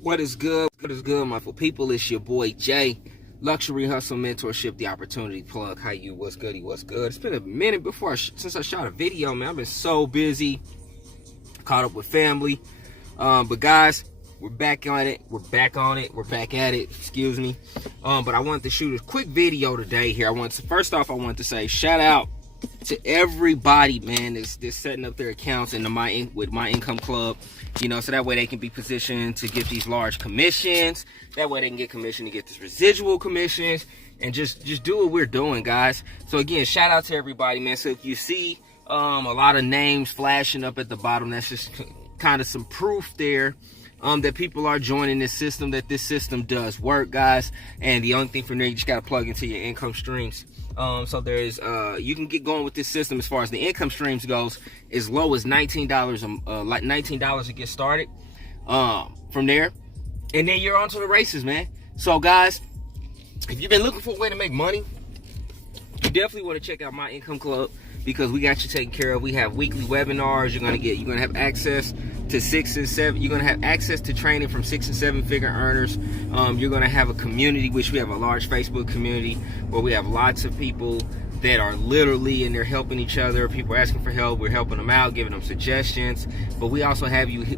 What is good? What is good, my people? It's your boy Jay. Luxury Hustle Mentorship, the opportunity plug. How you? What's good? What's good? It's been a minute since I shot a video, man. I've been so busy, caught up with family. But guys, we're back on it. We're back at it. Excuse me. But I wanted to shoot a quick video today here. First off, I want to say shout out to everybody, man, that's setting up their accounts in with My Income Club, you know, so that way they can be positioned to get these large commissions. That way they can get commission to get this residual commissions and just do what we're doing, guys. So again, shout out to everybody, man. So if you see a lot of names flashing up at the bottom, that's just kind of some proof there that people are joining this system, that this system does work, guys. And the only thing from there, you just got to plug into your income streams. So there's you can get going with this system as far as the income streams goes, as low as $19, like $19 to get started from there, and then you're on to the races, man. So guys, if you've been looking for a way to make money, you definitely want to check out My Income Club, because we got you taken care of. We have weekly webinars. You're gonna have access to 6 and 7. You're gonna have access to training from 6 and 7 figure earners. You're gonna have a community, which we have a large Facebook community where we have lots of people that are literally and they're helping each other. People are asking for help. We're helping them out, giving them suggestions. But we also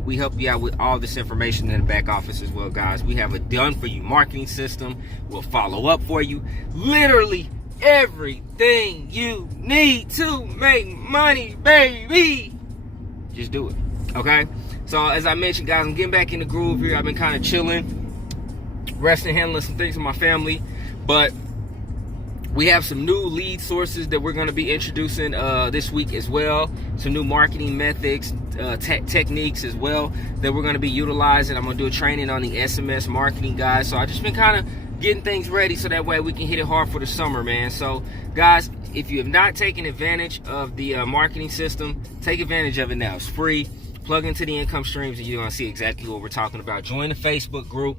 we help you out with all this information in the back office as well, guys. We have a done for you marketing system. We'll follow up for you. Literally everything you need to make money, baby. Just do it, okay? So as I mentioned, guys, I'm getting back in the groove here. I've been kind of chilling, resting, handling some things with my family, but we have some new lead sources that we're going to be introducing this week as well. Some new marketing methods, techniques as well that we're going to be utilizing. I'm going to do a training on the SMS marketing, guys. So I just been kind of getting things ready so that way we can hit it hard for the summer, man. So guys, if you have not taken advantage of the marketing system, take advantage of it now. It's free. Plug into the income streams and you're gonna see exactly what we're talking about. Join the Facebook group.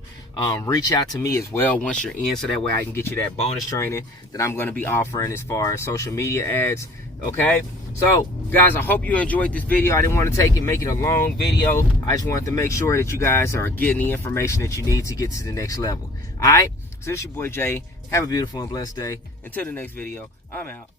Reach out to me as well once you're in, so that way I can get you that bonus training that I'm gonna be offering as far as social media ads. Okay, so guys, I hope you enjoyed this video. I didn't want to make it a long video. I just wanted to make sure that you guys are getting the information that you need to get to the next level. All right, so it's your boy Jay. Have a beautiful and blessed day. Until the next video, I'm out.